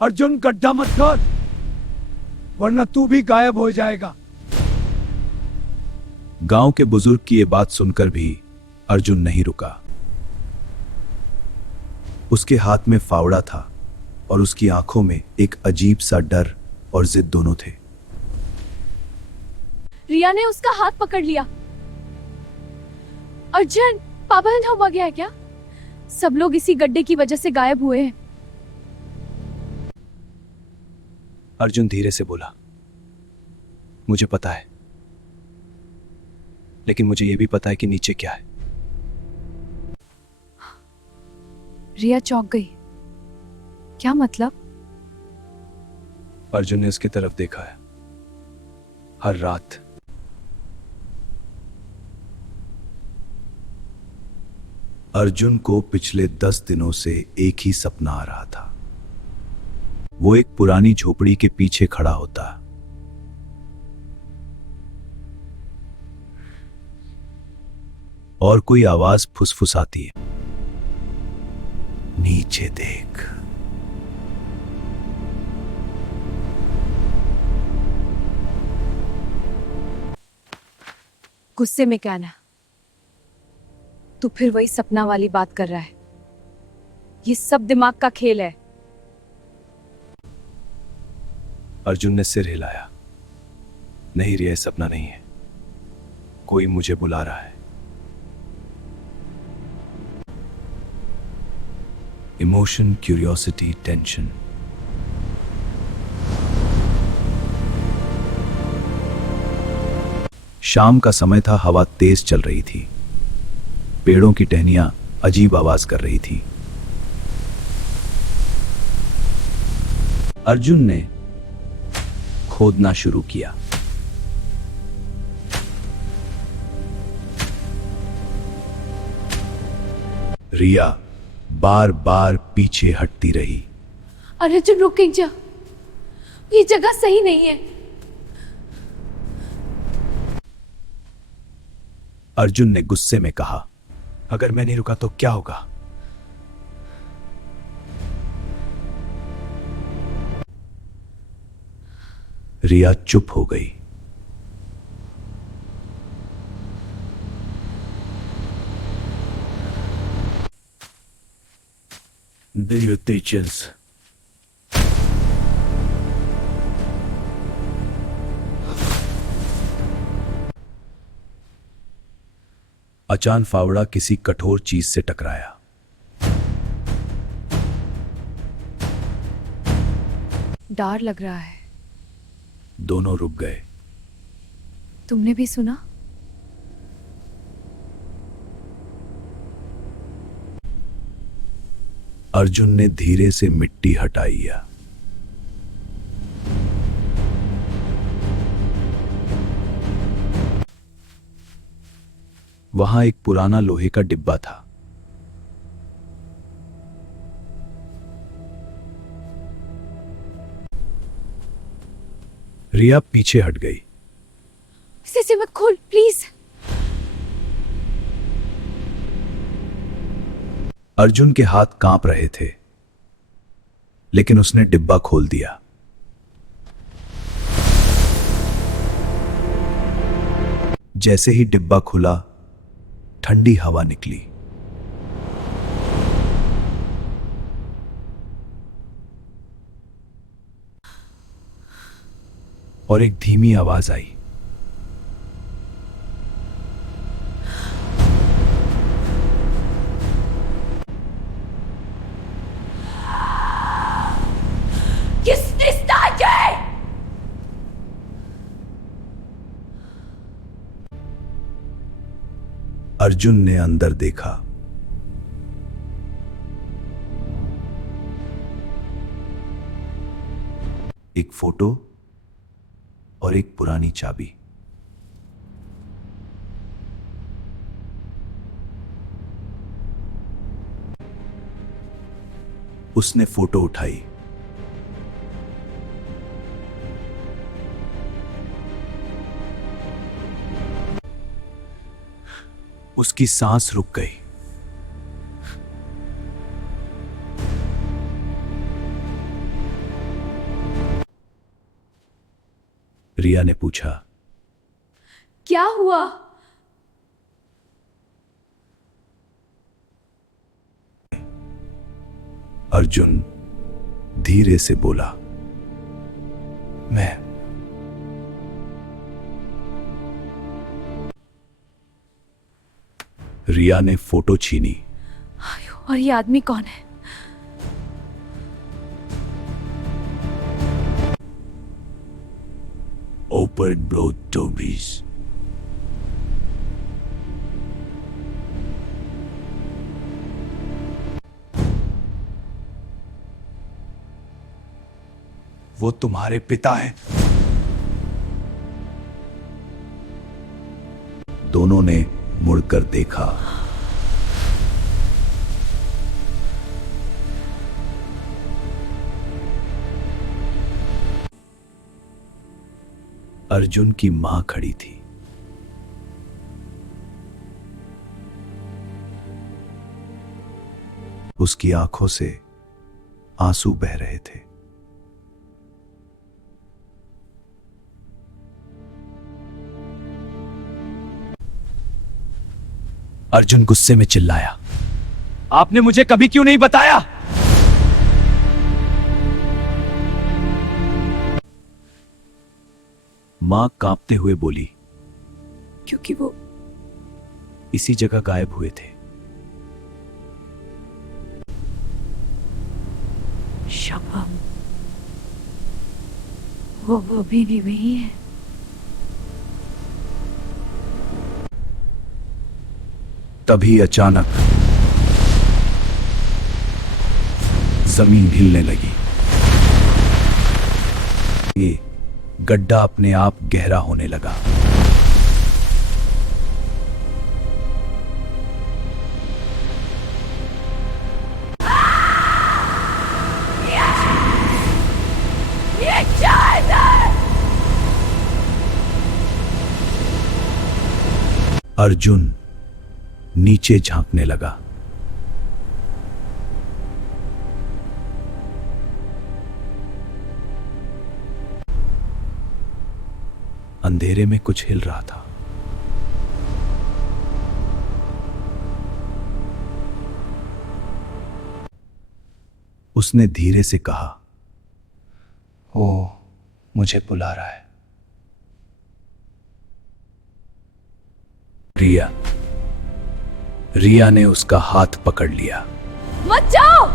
अर्जुन गड्ढा मत कर, वरना तू भी गायब हो जाएगा। गांव के बुजुर्ग की ये बात सुनकर भी अर्जुन नहीं रुका। उसके हाथ में फावड़ा था और उसकी आंखों में एक अजीब सा डर और जिद दोनों थे। रिया ने उसका हाथ पकड़ लिया। अर्जुन पागल हो गया है क्या? सब लोग इसी गड्ढे की वजह से गायब हुए हैं। अर्जुन धीरे से बोला, मुझे पता है, लेकिन मुझे यह भी पता है कि नीचे क्या है। रिया चौंक गई। क्या मतलब? अर्जुन ने उसकी तरफ देखा है। हर रात अर्जुन को पिछले 10 दिनों से एक ही सपना आ रहा था। वो एक पुरानी झोपड़ी के पीछे खड़ा होता, और कोई आवाज फुसफुसाती है, नीचे देख। गुस्से में कहना, तू फिर वही सपना वाली बात कर रहा है। ये सब दिमाग का खेल है। अर्जुन ने सिर हिलाया। नहीं रिया, सपना नहीं है, कोई मुझे बुला रहा है। Emotion, curiosity, tension. शाम का समय था, हवा तेज चल रही थी। पेड़ों की टहनियां अजीब आवाज कर रही थी। अर्जुन ने खोदना शुरू किया। रिया बार बार पीछे हटती रही। अरे अर्जुन रुक जा, ये जगह सही नहीं है। अर्जुन ने गुस्से में कहा, अगर मैं नहीं रुका तो क्या होगा? रिया चुप हो गई। Dear teachers, अचान फावड़ा किसी कठोर चीज से टकराया। डर लग रहा है। दोनों रुक गए। तुमने भी सुना? अर्जुन ने धीरे से मिट्टी हटाई। वहां एक पुराना लोहे का डिब्बा था। रिया पीछे हट गई। इसे मत खोल प्लीज। अर्जुन के हाथ कांप रहे थे, लेकिन उसने डिब्बा खोल दिया। जैसे ही डिब्बा खुला, ठंडी हवा निकली। और एक धीमी आवाज आई, किसने स्टार्ट किया? अर्जुन ने अंदर देखा। एक फोटो और एक पुरानी चाबी। उसने फोटो उठाई। उसकी सांस रुक गई। रिया ने पूछा। क्या हुआ? अर्जुन धीरे से बोला, मैं रिया ने फोटो छीनी। और ये आदमी कौन है? Open both doors. वो तुम्हारे पिता हैं। दोनों ने मुड़कर देखा। अर्जुन की मां खड़ी थी। उसकी आंखों से आंसू बह रहे थे। अर्जुन गुस्से में चिल्लाया, आपने मुझे कभी क्यों नहीं बताया? मां कांपते हुए बोली, क्योंकि वो इसी जगह गायब हुए थे। शबनम, वो अभी भी वही है। तभी अचानक जमीन हिलने लगी। ये गड्ढा अपने आप गहरा होने लगा। अर्जुन नीचे झांकने लगा। अंधेरे में कुछ हिल रहा था। उसने धीरे से कहा, वो मुझे बुला रहा है। रिया ने उसका हाथ पकड़ लिया। मत जाओ!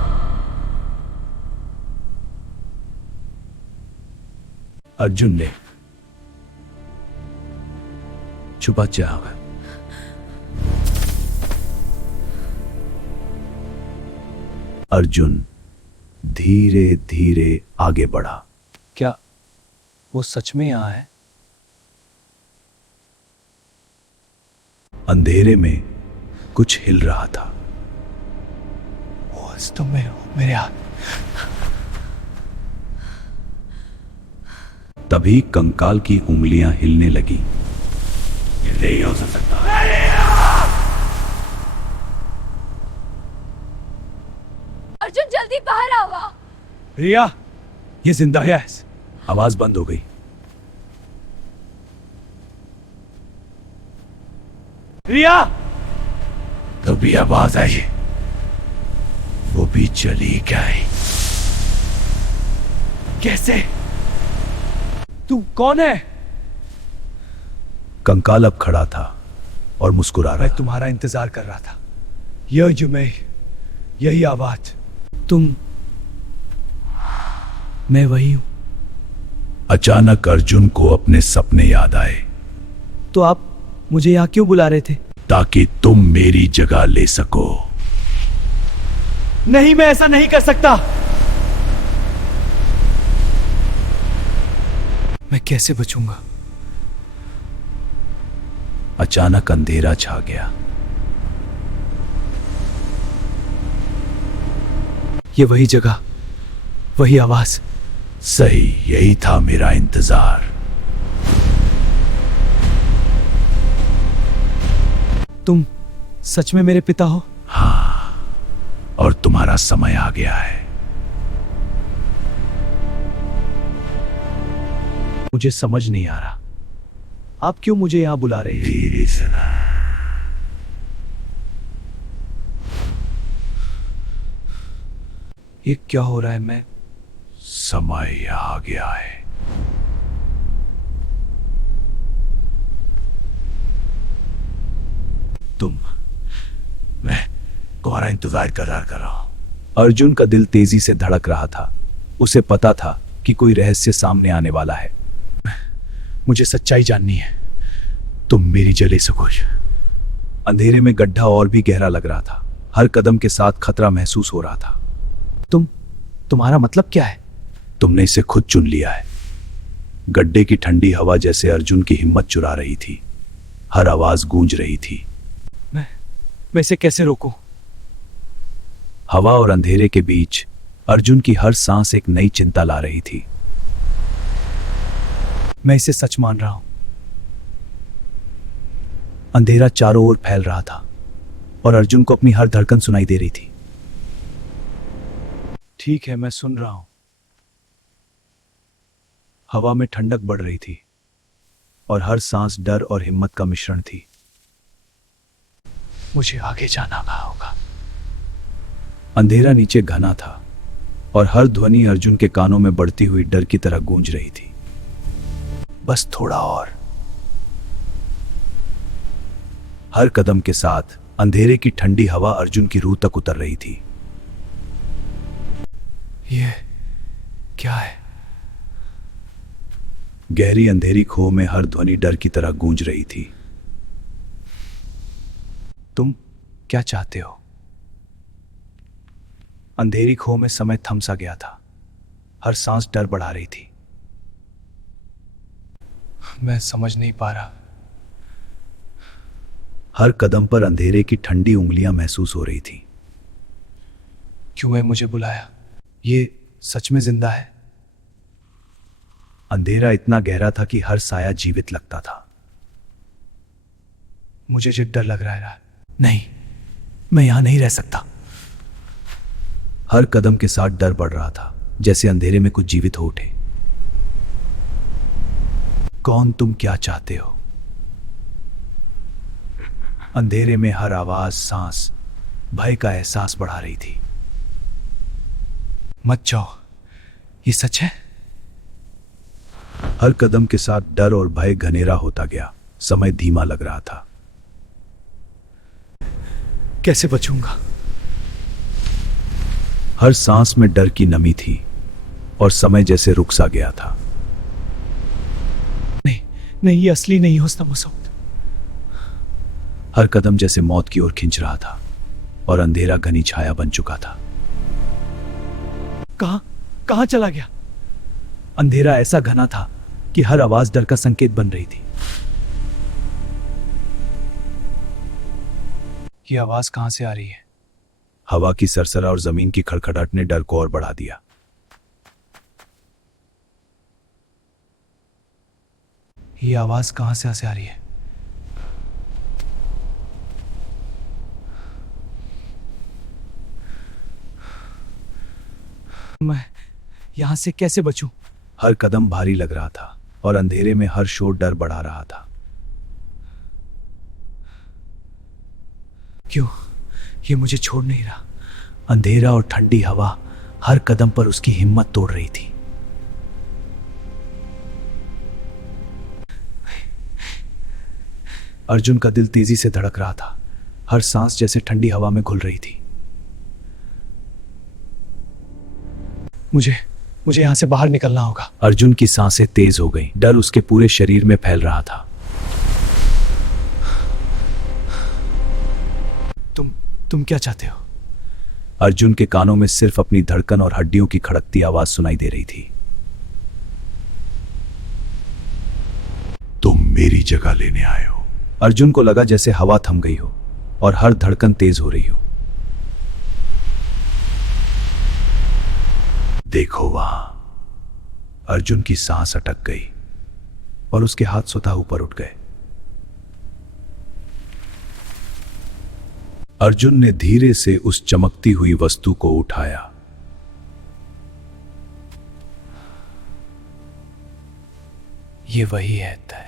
अर्जुन ने छुपा चाहा। अर्जुन धीरे धीरे आगे बढ़ा। क्या वो सच में यहां है? अंधेरे में कुछ हिल रहा था। वो तुम में हो मेरे हाथ। तभी कंकाल की उंगलियां हिलने लगी। ये नहीं हो सकता। अर्जुन जल्दी बाहर आओ। रिया, ये जिंदा है। आवाज बंद हो गई। रिया! तभी आवाज आई, वो भी चली गई। कैसे? तू कौन है? कंकाल अब खड़ा था और मुस्कुरा रहा। मैं तुम्हारा इंतजार कर रहा था। यह जुमे, यही आवाज। तुम? मैं वही हूं। अचानक अर्जुन को अपने सपने याद आए। तो आप मुझे यहां क्यों बुला रहे थे? ताकि तुम मेरी जगह ले सको। नहीं, मैं ऐसा नहीं कर सकता। मैं कैसे बचूंगा? अचानक अंधेरा छा गया। ये वही जगह, वही आवाज। सही, यही था मेरा इंतजार। तुम सच में मेरे पिता हो? हाँ, और तुम्हारा समय आ गया है। मुझे समझ नहीं आ रहा, आप क्यों मुझे यहां बुला रहे हैं? ये क्या हो रहा है? मैं समय आ गया है। मैं तुम्हारा इंतजार कर रहा हूं। अर्जुन का दिल तेजी से धड़क रहा था। उसे पता था कि कोई रहस्य सामने आने वाला है। मुझे सच्चाई जाननी है। तुम मेरी जले सकोश। अंधेरे में गड्ढा और भी गहरा लग रहा था। हर कदम के साथ खतरा महसूस हो रहा था। तुम्हारा मतलब क्या है? तुमने इसे खुद चुन लिया है। गड्ढे की ठंडी हवा जैसे अर्जुन की हिम्मत चुरा रही थी। हर आवाज गूंज रही थी। मैं इसे कैसे रोकूं? हवा और अंधेरे के बीच अर्जुन की हर सांस एक नई चिंता ला रही थी। मैं इसे सच मान रहा हूं। अंधेरा चारों ओर फैल रहा था और अर्जुन को अपनी हर धड़कन सुनाई दे रही थी। ठीक है, मैं सुन रहा हूं। हवा में ठंडक बढ़ रही थी और हर सांस डर और हिम्मत का मिश्रण थी। मुझे आगे जाना होगा। अंधेरा नीचे घना था और हर ध्वनि अर्जुन के कानों में बढ़ती हुई डर की तरह गूंज रही थी। बस थोड़ा और। हर कदम के साथ अंधेरे की ठंडी हवा अर्जुन की रूह तक उतर रही थी। ये क्या है? गहरी अंधेरी खो में हर ध्वनि डर की तरह गूंज रही थी। तुम क्या चाहते हो? अंधेरी खो में समय थम सा गया था। हर सांस डर बढ़ा रही थी। मैं समझ नहीं पा रहा। हर कदम पर अंधेरे की ठंडी उंगलियां महसूस हो रही थी। क्यों है मुझे बुलाया? ये सच में जिंदा है? अंधेरा इतना गहरा था कि हर साया जीवित लगता था। मुझे जो डर लग रहा है। नहीं, मैं यहां नहीं रह सकता। हर कदम के साथ डर बढ़ रहा था, जैसे अंधेरे में कुछ जीवित हो उठे। कौन तुम क्या चाहते हो? अंधेरे में हर आवाज, सांस भय का एहसास बढ़ा रही थी। मत जाओ, ये सच है? हर कदम के साथ डर और भय घनेरा होता गया। समय धीमा लग रहा था। कैसे बचूंगा? हर सांस में डर की नमी थी और समय जैसे रुक सा गया था। नहीं, ये असली नहीं हो मसूद। हर कदम जैसे मौत की ओर खींच रहा था और अंधेरा घनी छाया बन चुका था। कहां चला गया? अंधेरा ऐसा घना था कि हर आवाज डर का संकेत बन रही थी। ये आवाज कहां से आ रही है? हवा की सरसरा और जमीन की खड़खड़ाहट ने डर को और बढ़ा दिया। ये आवाज कहां से आ रही है? मैं यहां से कैसे बचूं? हर कदम भारी लग रहा था और अंधेरे में हर शोर डर बढ़ा रहा था। क्यों ये मुझे छोड़ नहीं रहा? अंधेरा और ठंडी हवा हर कदम पर उसकी हिम्मत तोड़ रही थी। अर्जुन का दिल तेजी से धड़क रहा था। हर सांस जैसे ठंडी हवा में घुल रही थी। मुझे यहां से बाहर निकलना होगा। अर्जुन की सांसें तेज हो गईं। डर उसके पूरे शरीर में फैल रहा था। तुम क्या चाहते हो? अर्जुन के कानों में सिर्फ अपनी धड़कन और हड्डियों की खड़कती आवाज सुनाई दे रही थी। तुम मेरी जगह लेने आए हो। अर्जुन को लगा जैसे हवा थम गई हो और हर धड़कन तेज हो रही हो। देखो वहां। अर्जुन की सांस अटक गई और उसके हाथ स्वतः ऊपर उठ गए। अर्जुन ने धीरे से उस चमकती हुई वस्तु को उठाया। ये वही है तय।